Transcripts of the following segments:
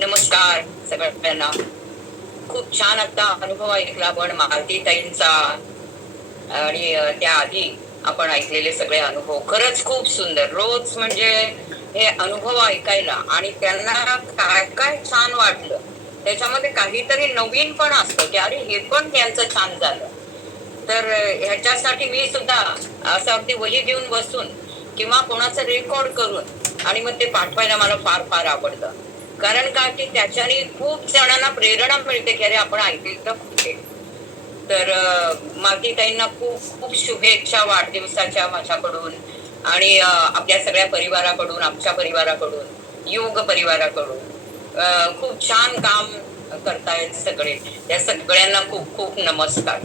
नमस्कार सगळ्यांना. खूप छान आता अनुभव ऐकला आपण मालती ताईंचा. आणि त्याआधी आपण ऐकलेले सगळे अनुभव. खरंच खूप सुंदर. रोज म्हणजे हे अनुभव ऐकायला आणि त्यांना काय काय छान वाटलं. त्याच्यामध्ये काहीतरी नवीन पण असतं की अरे हे पण त्यांचं छान झालं. तर ह्याच्यासाठी मी सुद्धा असं अगदी वही घेऊन बसून किंवा कोणाचं रेकॉर्ड करून आणि मग ते पाठवायला मला फार फार आवडतं. कारण का की त्याच्याने खूप जणांना प्रेरणा मिळते की अरे आपण ऐकलं कुठे? तर माती ताईंना खूप खूप शुभेच्छा वाढदिवसाच्या माझ्याकडून आणि आपल्या सगळ्या परिवाराकडून आमच्या परिवाराकडून योग परिवाराकडून. खूप छान काम करतायत सगळे. त्या सगळ्यांना खूप खूप नमस्कार.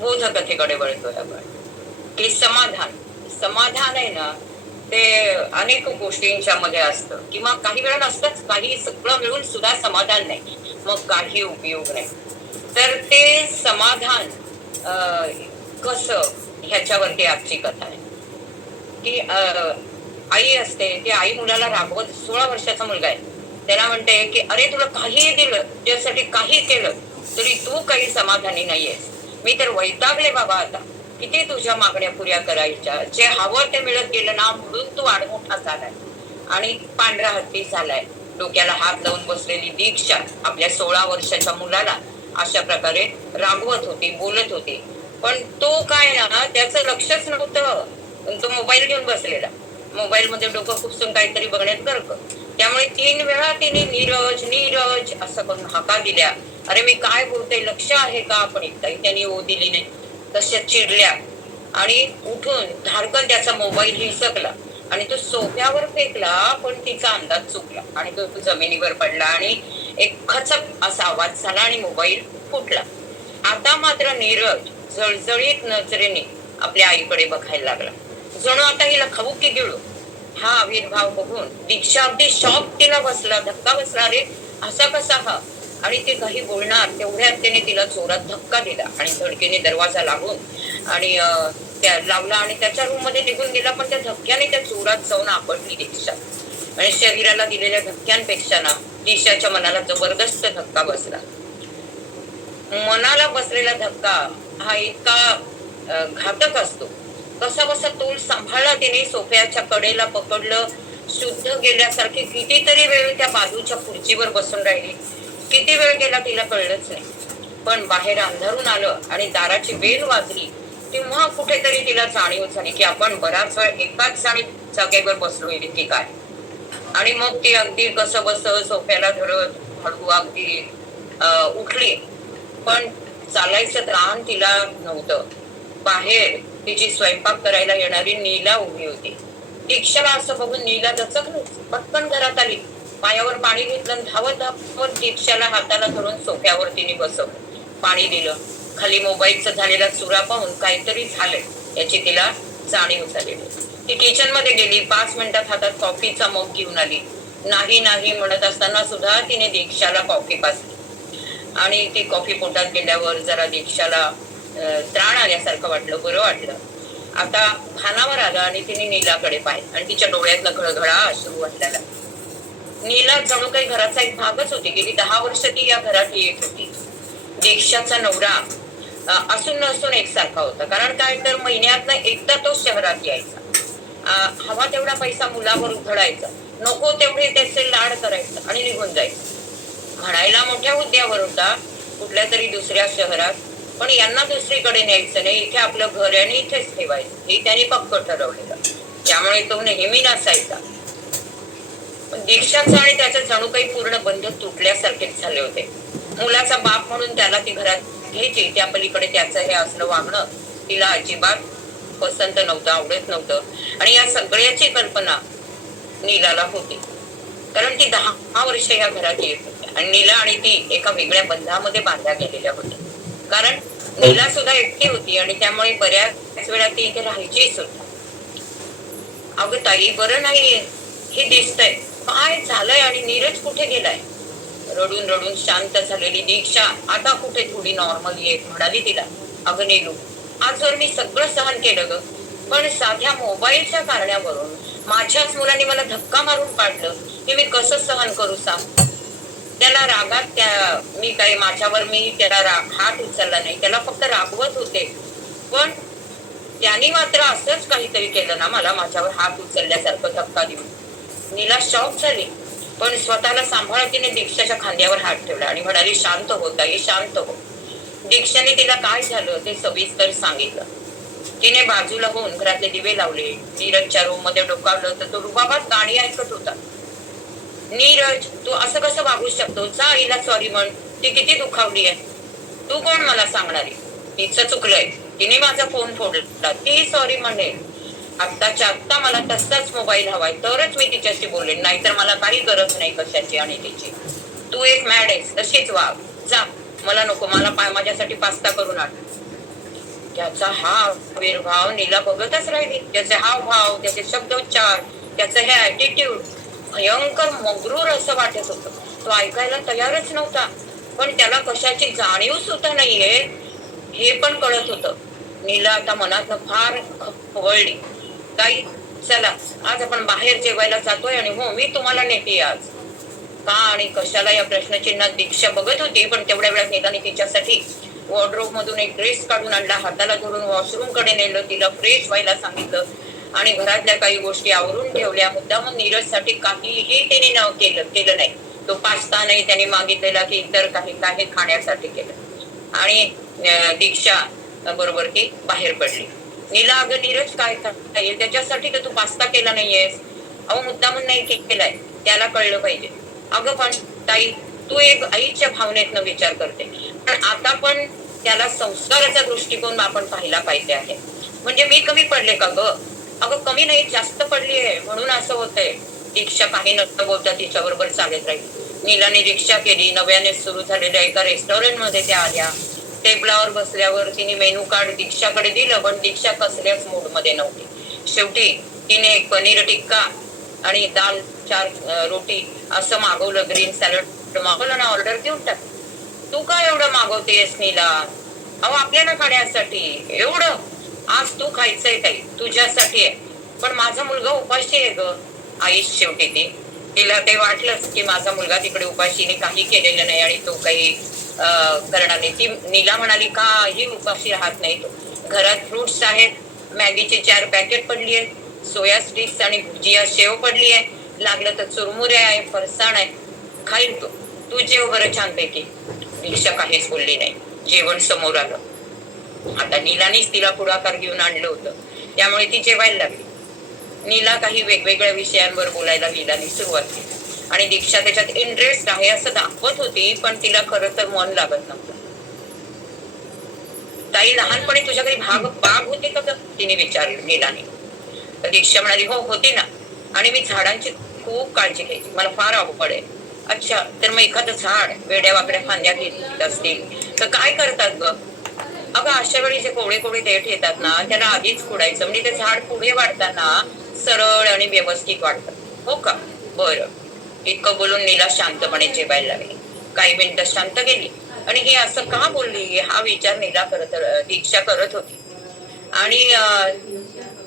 बोध कथेकडे वळतोय आपण. की समाधान. समाधान आहे ना ते अनेक गोष्टींच्या मध्ये असतं. किंवा काही वेळा नसतंच काही सगळं मिळून सुद्धा समाधान नाही. मग काही उपयोग नाही. तर ते समाधान अं, कसं ह्याच्यावरती आजची कथा आहे. की आई असते ती आई मुलाला रागवत सोळा वर्षाचा मुलगा आहे. त्याला म्हणते की अरे तुला काहीही दिलं त्यासाठी काही केलं तरी तू काही समाधानी नाहीयेस. मी तर वैतागले बाबा आता. किती तुझ्या मागण्या पुऱ्या करायच्या. जे हवं ते मिळत गेलं ना म्हणून तू आडमोठा झालाय. आणि पांढरा हत्ती झालाय. डोक्याला हात लावून बसलेली दीक्षा आपल्या सोळा वर्षाच्या मुलाला अशा प्रकारे रागवत होती बोलत होती. पण तो काय ना त्याचं लक्षच नव्हतं. तो मोबाईल घेऊन बसलेला. मोबाईल मध्ये डोकं खुपसून काहीतरी बघण्यात गर्क. त्यामुळे तीन वेळा तिने नीरज नीरज असं करून हाका दिल्या. अरे मी काय बोलते लक्ष आहे का? आपण एकदाही त्यांनी ओ दिली नाही. तशा चिडल्या आणि उठून धारकन त्याचा मोबाईल हिसकला आणि तो सोफ्यावर फेकला पण तिचा अंदाज चुकला आणि तो जमिनीवर पडला आणि एक खचक असा आवाज झाला आणि मोबाईल फुटला. आता मात्र नीरज जळजळीत नजरेने आपल्या आईकडे बघायला लागला. जणू आता हिला खाऊ की गिळू? हा आविर्भाव बघून दीक्षा अगदी शॉक तिला बसला धक्का बसला रे असा कसा हा? आणि ते काही बोलणार तेवढ्यात त्याने तिला जोरात धक्का दिला आणि धडकीने दरवाजा लागून आणि त्या लावला आणि त्याच्या रूममध्ये निघून गेला. पण त्या धक्क्याने त्या जोरात जाऊन आपटली दीक्षा आणि शरीराला दिलेल्या धक्क्यांपेक्षा ना दिशाच्या मनाला जबरदस्त धक्का बसला. मनाला बसलेला धक्का हा इतका घातक असतो. कसा कसा तोल सांभाळला तिने सोफ्याच्या कडेला पकडलं शुद्ध गेल्यासारखी कितीतरी वेळ त्या बाजूच्या खुर्चीवर बसून राहिली. किती वेळ गेला तिला कळलंच नाही. पण बाहेर अंधारून आलं आणि दाराची वेल वाजली तेव्हा कुठेतरी तिला जाणीव झाली की आपण बराच वेळ एकाच जाणी जागेवर बसलोय की काय. आणि मग ती अगदी कसं बस सोफ्याला धरत हळू अगदी अं, उठली. पण चालायचं त्राण तिला नव्हतं. बाहेर तिची स्वयंपाक करायला येणारी नीला उभी होती. दीक्षाला असं बघून नीला दचकली. पटकन घरात आली. पायावर पाणी घेतलं आणि धावत धावत दीक्षाला हाताला धरून सोफ्यावर तिने बसवलं. पाणी दिलं. खाली मोबाईलचं झालेला चुरा पाहून काहीतरी झालंय. याची तिला जाणीव झालेली ती किचनमध्ये गेली. पाच मिनिटात हातात कॉफीचा मग घेऊन आली. नाही नाही म्हणत असताना सुद्धा तिने दीक्षाला कॉफी पाजली. आणि ती कॉफी पोटात गेल्यावर जरा दीक्षाला त्राण आल्यासारखं वाटलं बरं वाटलं. आता भानावर आलं आणि तिने नीलाकडे पाहिलं. आणि तिच्या डोळ्यातला घळघळा अश्रू वाटलेला नीला जणू काही घराचा एक भागच होती. गेली दहा वर्ष ती या घरात येत होती. दीक्षाचा नवरा असून नसून एकसारखा होता. कारण काय? तर महिन्यातनं एकदा तो शहरात यायचा. हवा तेवढा पैसा मुलावर उधळायचा. नको तेवढे त्याचे लाड करायचं आणि निघून जायचं. म्हणायला मोठ्या हुद्द्यावर होता कुठल्या तरी दुसऱ्या शहरात. पण यांना दुसरीकडे न्यायचं नाही. इथे आपलं घर आणि इथेच ठेवायचं. हे त्यांनी पक्क ठरवलेलं. त्यामुळे तो नेहमी नसायचा. दीक्षाचं आणि त्याचं जणू काही पूर्ण बंध तुटल्यासारखेच झाले होते. मुलाचा बाप म्हणून त्याला ती घरात घ्यायची त्या पलीकडे त्याचं हे असलं वागणं तिला अजिबात पसंत नव्हतं आवडत नव्हतं. आणि या सगळ्याची कल्पना नीलाला होती. कारण ती दहा वर्ष या घरात येत होती आणि नीला आणि ती एका वेगळ्या बंधामध्ये बांधल्या गेलेल्या होत्या. कारण नीला सुद्धा एकटी होती आणि त्यामुळे बऱ्याच वेळा ती इथे राहायची सुद्धा अगं ताई बरं नाहीये. हे दिसतंय. काय झालंय आणि नीरज कुठे गेलाय? रडून रडून शांत झालेली दीक्षा आता कुठे थोडी नॉर्मल येत म्हणाली तिला. अगं नेलू आजवर मी सगळं सहन केलं ग पण साध्या मोबाईलच्या कारणावरून माझ्याच मुलांनी मला धक्का मारून पाडलं हे मी कसं सहन करू सांग? त्याला रागात त्या मी काही माझ्यावर मी त्याला राग हात उचलला नाही त्याला फक्त रागवत होते. पण त्यांनी मात्र असंच काहीतरी केलं ना मला माझ्यावर हात उचलल्यासारखं धक्का देऊन. नीला शॉक झाली. पण स्वतःला सांभाळत तिने दीक्षाच्या खांद्यावर हात ठेवला आणि म्हणाली शांत होता ये शांत हो. दीक्षाने तिला काय झालं ते सविस्तर सांगितलं. तिने बाजूला होऊन घरातले दिवे लावले. नीरजच्या रूममध्ये डोकावलं तर तो रुबाबात गाणी ऐकत होता. नीरज तू असं कसं वागू शकतो? जा आईला सॉरी म्हण. ती किती दुखावली आहे. तू कोण मला सांगणारी? तिचं चुकलंय. तिने माझा फोन फोडला. ती सॉरी म्हणेल आत्ताच्या आत्ता मला तसाच मोबाईल हवाय. तरच मी तिच्याशी बोलेन. नाहीतर मला काही गरज नाही कशाची आणि तिची. तू एक मॅड आहेस. तशीच वाग. जा. मला नको. मला माझ्यासाठी पास्ता करून आण. त्याचा हा आविर्भाव नीला बघतच राहिली. त्याचे हावभाव त्याचे शब्दोच्चार त्याचं हे ऍटिट्यूड भयंकर मगरूर असं वाटत होतं. तो ऐकायला तयारच नव्हता. पण त्याला कशाची जाणीव सुद्धा नाहीये हे पण कळत होतं. नीला आता मनात फार खवळली ताई चला आज आपण बाहेर जेवायला जातोय आणि हो मी तुम्हाला नेते आज. का आणि कशाला या प्रश्नचिन्हात दीक्षा बघत होती पण तेवढ्या वेळात नेताने तिच्यासाठी वॉर्ड्रोब मधून एक ड्रेस काढून आणला हाताला धरून वॉशरूमकडे नेलं तिला फ्रेश व्हायला सांगितलं आणि घरातल्या काही गोष्टी आवरून ठेवल्या. मुद्दामून नीरजसाठी काहीही त्यांनी न केलं केलं नाही. तो पास्ता नाही त्यांनी मागितलेला की इतर काही काही खाण्यासाठी केलं. आणि दीक्षा बरोबर ती बाहेर पडली. नीला अगं नीरज काय करता येईल? त्याच्यासाठी तर तू पास्ता केला नाहीयेस. अहो मुद्दामून नाही केलाय. त्याला कळलं पाहिजे. अगं पण ताई तू एक आईच्या भावनेतनं विचार करते. पण आता पण त्याला संस्काराचा दृष्टिकोन आपण पाहिला पाहिजे आहे. म्हणजे मी कमी पडले का ग? अगं कमी नाही जास्त पडली आहे. म्हणून असं होतंय. रिक्षा काही न बोलता तिच्या बरोबर चालत राहील. नीलाने रिक्षा केली. नव्याने सुरू झालेल्या एका रेस्टॉरंटमध्ये त्या आल्या. टेबलावर बसल्यावर तिने मेनू कार्ड दीक्षाकडे दिलं पण दीक्षा कसल्याच मूडमध्ये नव्हती. शेवटी तिने पनीर टिक्का आणि दाल चार रोटी असं मागवलं ग्रीन सॅलड मागवलं ना ऑर्डर देऊन टाक तू का एवढं मागवतेस नीला? अहो आपल्याला खाण्यासाठी. एवढं. आज तू खायचंय काही. तुझ्यासाठी आहे. पण माझा मुलगा उपाशी आहे ग. आईच शेवटी ती. तिला ते वाटलंच की माझा मुलगा तिकडे उपाशीने काही केलेलं नाही आणि तो काही अं, करणार. नाही ती नीला म्हणाली का ही उपाशी राहत नाही तो? घरात फ्रुट्स आहेत मॅगीचे चार पॅकेट पडली आहेत सोया स्टिक्स आणि भुजिया शेव पडली आहे लागलं तर चुरमुरे आहे फरसाण आहे. खाईल तो. तू जेव बरं छानपैकी. दीक्षा काहीच बोलली नाही. जेवण समोर आलं. आता नीलानेच तिला पुढाकार घेऊन आणलं होतं. त्यामुळे ती जेवायला लागली. नीला काही वेगवेगळ्या विषयांवर बोलायला नीलाने सुरुवात केली. आणि दीक्षा त्याच्यात इंटरेस्ट आहे असं दाखवत होती पण तिला खरं तर मन लागत नव्हतं. ताई लहानपणी तुझ्या घरी भाग बाग होती का तिने विचारलं नीलाने तर दीक्षा म्हणाली हो होती ना. आणि मी झाडांची खूप काळजी घ्यायची. मला फार आवड आहे. अच्छा तर मग एखादं झाड वेड्या वाकड्या फांद्या घेत असतील. तर काय करतात ग? अगं अशा वेळी जे कोवळे कोवळे देठ येतात ना त्याला आधीच खुडायचं. म्हणजे ते झाड पुढे वाढताना सरळ आणि व्यवस्थित वाटतं. हो का? बरं. इतकं बोलून नीला शांतपणे जेवायला लागली. काही मिनिटं शांत गेली आणि हे असं का बोलली हा विचार नीला करत दीक्षा करत होती. आणि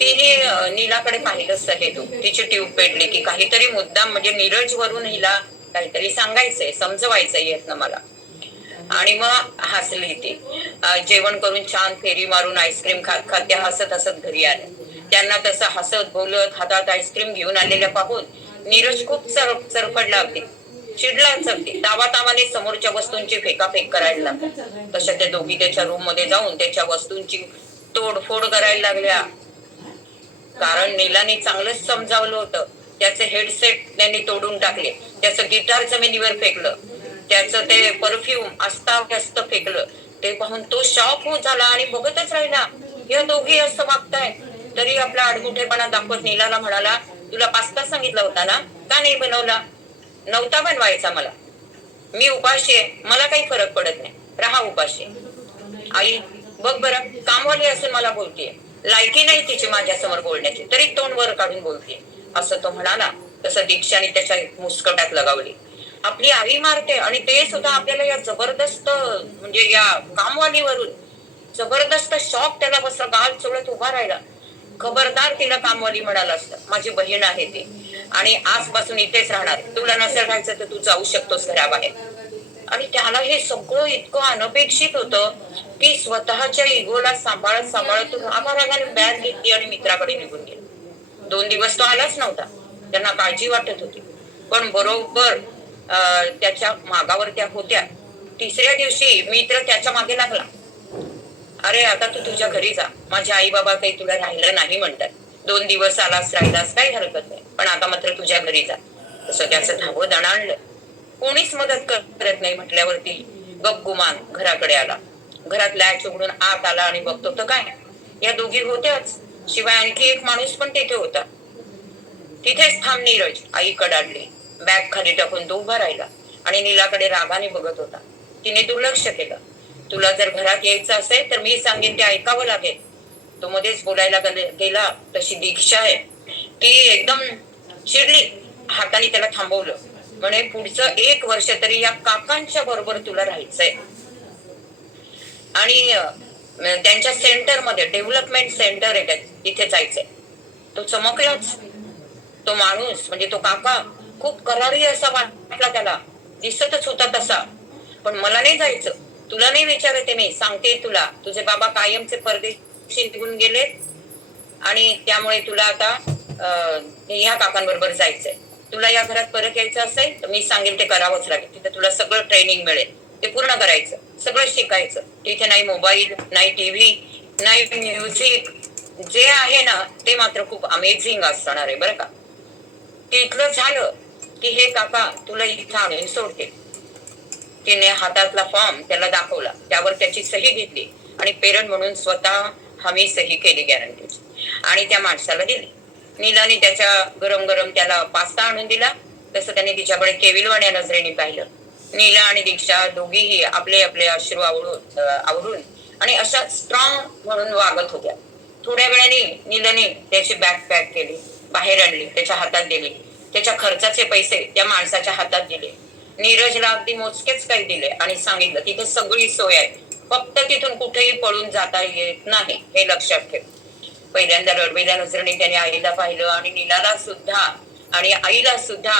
तिने अं, नीलाकडे पाहिलंच हे तू तिची ट्यूब पेटली की काहीतरी मुद्दाम म्हणजे नीरज वरून हिला काहीतरी सांगायचंय समजवायचंय येत ना मला. आणि मग हसली ती. जेवण करून छान फेरी मारून आईस्क्रीम खात खात त्या हसत हसत घरी आल्या. त्यांना तसं हसत बोलत हातात आईस्क्रीम घेऊन आलेल्या पाहून नीरज खूप चर चरफडला अगदी चिडलाच अगदी तावा तावाने समोरच्या वस्तूंची फेकाफेक करायला लागला. तशा त्या दोघी त्याच्या रूममध्ये जाऊन त्याच्या वस्तूंची तोडफोड करायला लागल्या. कारण नीलाने चांगलंच समजावलं होतं. त्याचे हेडसेट त्यांनी तोडून टाकले. त्याचं गिटार जमिनीवर फेकलं. त्याचं ते परफ्यूम अस्ताव्यस्त फेकलं. ते पाहून तो शॉक होऊन झाला आणि बघतच राहिला. या दोघी असं वागताय तरी आपला आडमुठेपणा दाखवत नीलाला म्हणाला तुला पास्ता सांगितला होता ना? का नाही बनवला? नव्हता बनवायचा मला. मी उपाशी आहे मला काही फरक पडत नाही. राहा उपाशी. आई बघ बरं कामवाली असून मला बोलतीये. लायकी नाही तिची माझ्यासमोर बोलण्याची तरी तोंड वर काढून बोलते असं तो म्हणाला तसं दीक्षाने त्याच्या मुस्कटात लगावली. आपली आई मारते आणि ते सुद्धा आपल्याला या जबरदस्त म्हणजे या कामवालीवरून जबरदस्त शॉक त्याला बसला गाल चोळत उभा राहिला. खबरदार तिला कामवाली म्हणाल असतं. माझी बहीण आहे ती. आणि आजपासून इथेच राहणार तुला नसेल राहायचं तर तू जाऊ शकतोस घराबाहेर. आणि त्याला हे सगळं इतकं अनपेक्षित होतं की स्वतःच्या इगोला सांभाळत सांभाळत तो बॅग घेतली आणि मित्राकडे निघून गेली. दोन दिवस तो आलाच नव्हता. त्यांना काळजी वाटत होती. पण बरोबर त्याच्या मागावर त्या होत्या. तिसऱ्या दिवशी मित्र त्याच्यामागे लागला. अरे आता तू तुझ्या घरी जा. माझे आई बाबा काही तुला राहिलं नाही म्हणतात. दोन दिवस आलास राहिलास काही हरकत नाही. पण आता मात्र तुझ्या घरी जा. तसं त्याचं धावत आणलं कोणीच मदत करत नाही म्हटल्यावरती गपगुमान घराकडे आला. घरात लॅच उघडून आत आला आणि बघतो तर काय? या दोघी होत्याच. शिवाय आणखी एक माणूस पण तिथे होता. तिथेच थांब नीरज आई कडाडली. बॅग खाली टाकून तो उभा राहिला आणि नीलाकडे रागाने बघत होता. तिने दुर्लक्ष केलं. तुला जर घरात यायचं असेल तर मी सांगेन ते ऐकावं लागेल. तो मध्येच बोलायला गेला तशी दीक्षा आहे. ती एकदम चिडली हाताने त्याला थांबवलं. म्हणे पुढचं एक वर्ष तरी या काकांच्या बरोबर तुला राहायचंय. आणि त्यांच्या सेंटरमध्ये डेव्हलपमेंट सेंटर आहे तिथे जायचंय. तो चमकलाच. तो माणूस म्हणजे तो काका खूप करारी असा वाटला त्याला. दिसतच होता तसा. पण मला नाही जायचं. तुला नाही विचारते मी सांगते तुला. तुझे बाबा कायमचे परदेशी निघून गेले आणि त्यामुळे तुला आता ह्या काकांबरोबर जायचंय. तुला या घरात परत यायचं असेल तर मी सांगेल ते करावंच लागेल. तिथे तुला सगळं ट्रेनिंग मिळेल. ते पूर्ण करायचं. सगळं शिकायचं. तिथे नाही मोबाईल नाही टीव्ही नाही म्युझिक जे आहे ना ते मात्र खूप अमेझिंग असणार आहे बरं का? तिथलं झालं की हे काका तुला इथं आणून सोडते तिने हातातला फॉर्म त्याला दाखवला. त्यावर त्याची सही घेतली आणि पेरंट म्हणून स्वतः हमी सही केली गॅरंटीची आणि त्या माणसाला दिली. नीलाने त्याच्या गरम गरम त्याला पास्ता आणून दिला. तसं त्याने तिच्याकडे केविलवाण्या नजरेने पाहिलं. नीला आणि दीक्षा दोघीही आपले आपले अश्रू आवडून आवडून आवरून आणि अशा स्ट्रॉंग म्हणून वागत होत्या. थोड्या वेळाने नीलाने त्याची बॅग पॅक केली. बाहेर आणली. त्याच्या हातात दिली. त्याच्या खर्चाचे पैसे त्या माणसाच्या हातात दिले. नीरजला अगदी मोजकेच काही दिले आणि सांगितलं तिथे सगळी सोय आहे. फक्त तिथून कुठेही पळून जाता येत नाही हे लक्षात ठेव. पहिल्यांदा रडवेल्या नजरेने त्याने आईला पाहिलं आणि नीलाला सुद्धा आणि आईला सुद्धा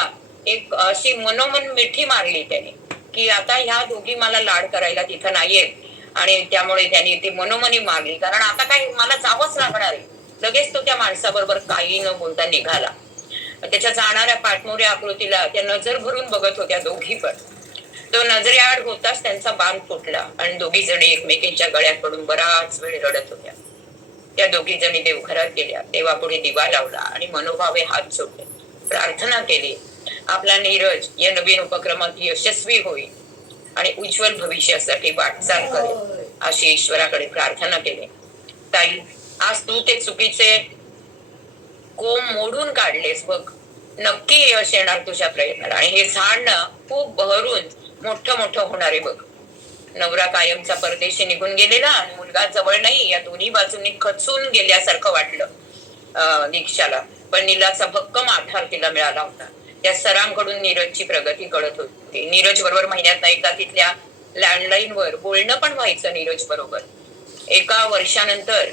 एक अशी मनोमन मिठी मारली त्याने की आता ह्या दोघी मला लाड करायला तिथं नाहीयेत आणि त्यामुळे त्याने ती मनोमनी मारली कारण आता काय मला जावंच लागणार आहे. लगेच तो त्या माणसाबरोबर काही न बोलता निघाला. त्याच्या जाणाऱ्या पाठमोऱ्या आकृतीला त्या नजर भरून बघत होत्या दोघी पण. तो नजरेआड होताच त्यांचा बाण फुटला आणि दोघी जणी एकमेकींच्या गळ्यात पडून बराच वेळ रडत होत्या. त्या दोघी जणी देवघरात गेल्या. देवापुढे दिवा लावला आणि मनोभावे हात जोडले. प्रार्थना केली. आपला नीरज या नवीन उपक्रमात यशस्वी होईल आणि उज्ज्वल भविष्यासाठी वाटचाल करेल अशी ईश्वराकडे प्रार्थना केली. ताई आज तू ते चुकीचे कोंब मोडून काढलेस बघ. नक्की यश येणार तुझ्या प्रयत्नाला आणि हे झाड ना खूप बहरून मोठं मोठं होणार आहे बघ. नवरा कायमचा परदेशी निघून गेलेला आणि मुलगा जवळ नाही या दोन्ही बाजूंनी खचून गेल्यासारखं वाटलं दीक्षाला. पण नीलाचा भक्कम आधार तिला मिळाला होता. त्या सरांकडून नीरजची प्रगती कळत होती. नीरज बरोबर महिन्यात एकदा तिथल्या लँडलाईन वर बोलणं पण व्हायचं नीरज बरोबर. एका वर्षानंतर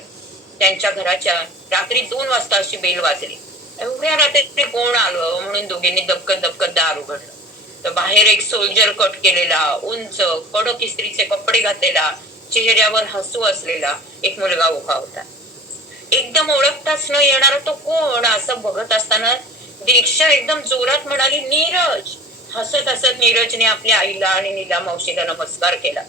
त्यांच्या घराच्या रात्री दोन वाजता अशी बेल वाजली. एवढ्या रात्री कोण आलं म्हणून दोघींनी दबकत दबकत दार उघडलं. तर बाहेर एक सोल्जर कट केलेला उंच कडक इस्त्रीचे कपडे घातलेला चेहऱ्यावर हसू असलेला एक मुलगा उभा होता. एकदम ओळखताच न येणारा तो कोण असं बघत असताना दीक्षा एकदम जोरात म्हणाली नीरज. हसत हसत नीरजने आपल्या आईला आणि नीला मावशीला नमस्कार केला.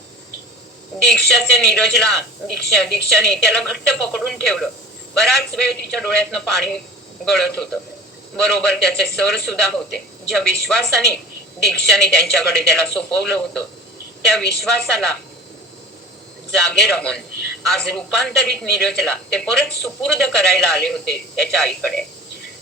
दीक्षाचे नीरजला दीक्षा दीक्षाने त्याला घट्ट पकडून ठेवलं. बराच वेळ तिच्या डोळ्यातनं पाणी गळत होतं. बरोबर त्याचे सर सुद्धा होते. ज्या विश्वासाने दीक्षाने त्यांच्याकडे त्याला सोपवलं होतं त्या विश्वासाला जागे राहून आज रूपांतरित नीरजला ते परत सुपूर्द करायला आले होते त्याच्या आईकडे.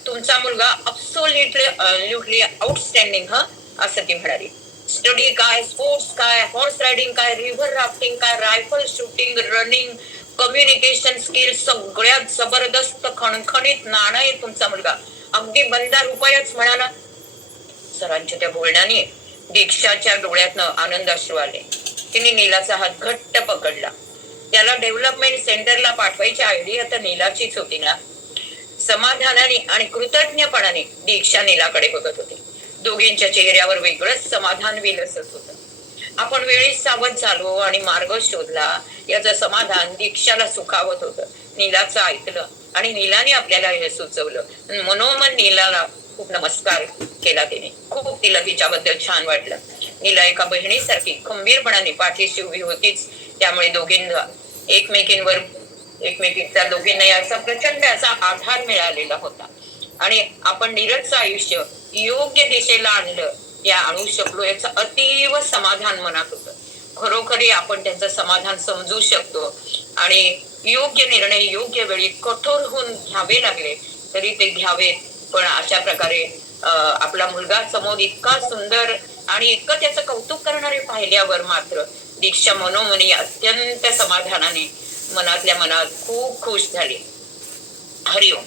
तुमचा मुलगा अब्सोल्युटली आउटस्टँडिंग ह असं ती म्हणाली. स्टडी काय स्पोर्ट्स काय हॉर्स रायडिंग काय रिव्हर राफ्टिंग काय rifle shooting running communication skill सगळ्यात जबरदस्त खणखणीत नाणं आहे तुमचा मुलगा. अगदी बंदा रुपयाच म्हणा ना सरांच्या त्या बोलण्याने दीक्षाच्या डोळ्यातनं आनंद अश्रू आले. तिने नीलाचा हात घट्ट पकडला. त्याला डेव्हलपमेंट सेंटरला पाठवायची आयडिया तर नीलाचीच होती ना. समाधानाने आणि कृतज्ञपणाने दीक्षा नीलाकडे बघत होते. दोघींच्या चेहऱ्यावर वेगळंच समाधान विलसत होतं. आपण वेळीच सावध झालो आणि मार्ग शोधला. याचं समाधान दीक्षाला सुखावत होत. नीलाचं ऐकलं आणि नीलाने आपल्याला हे सुचवलं. मनोमन नीलाला खूप नमस्कार केला तिने. खूप तिला तिच्याबद्दल छान वाटलं. नीला एका बहिणीसारखी खंबीरपणाने पाठीशी उभी होतीच. त्यामुळे दोघींना एकमेकींवर एकमेकींचा दोघींना याचा प्रचंड असा आधार मिळालेला होता. आणि आपण नीरजचं आयुष्य योग्य दिशेला आणलं या आणू शकलो याचं अतीव समाधान मनात होतं. खरोखरी आपण त्यांचं समाधान समजू शकतो. आणि योग्य निर्णय योग्य वेळी कठोर होऊन घ्यावे लागले तरी ते घ्यावेत. पण अशा प्रकारे अं, आपला मुलगा समोर इतका सुंदर आणि इतकं त्याचं कौतुक करणारे पाहिल्यावर मात्र दीक्षा मनोमनी अत्यंत समाधानाने मनातल्या मनात खूप खुश झाली. हरिओम.